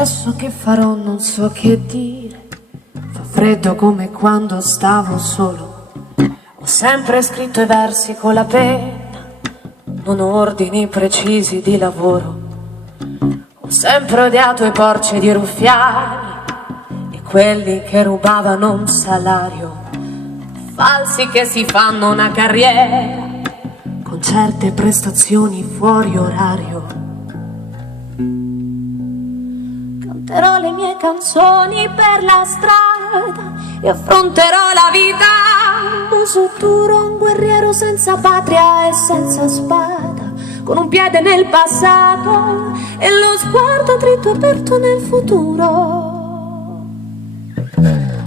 Adesso che farò non so che dire, fa freddo come quando stavo solo. Ho sempre scritto i versi con la penna, non ho ordini precisi di lavoro. Ho sempre odiato i porci di ruffiani e quelli che rubavano un salario, falsi che si fanno una carriera con certe prestazioni fuori orario. Canterò le mie canzoni per la strada e affronterò la vita muso duro, un guerriero senza patria e senza spada, con un piede nel passato e lo sguardo dritto aperto nel futuro.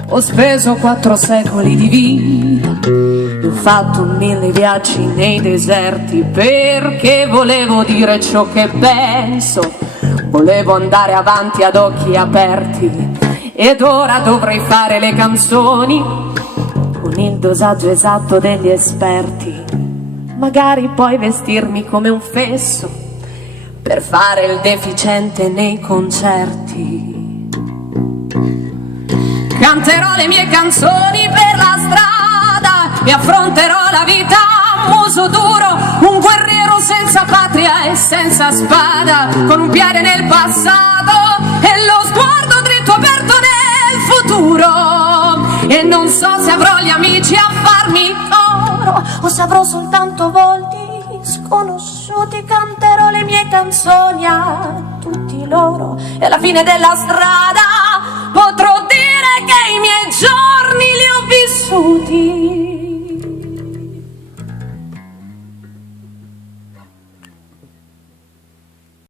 Ho speso 4 secoli di vita, ho fatto 1000 viaggi nei deserti, perché volevo dire ciò che penso, volevo andare avanti ad occhi aperti. Ed ora dovrei fare le canzoni con il dosaggio esatto degli esperti, magari poi vestirmi come un fesso per fare il deficiente nei concerti. Canterò le mie canzoni per la strada e affronterò la vita a muso duro, un guerriero senza patria e senza spada, con un piede nel passato e lo sguardo dritto aperto nel futuro. E non so se avrò gli amici a farmi coro o se avrò soltanto volti sconosciuti. Canterò le mie canzoni a tutti loro e alla fine della strada potrò dire che i miei giorni li ho vissuti.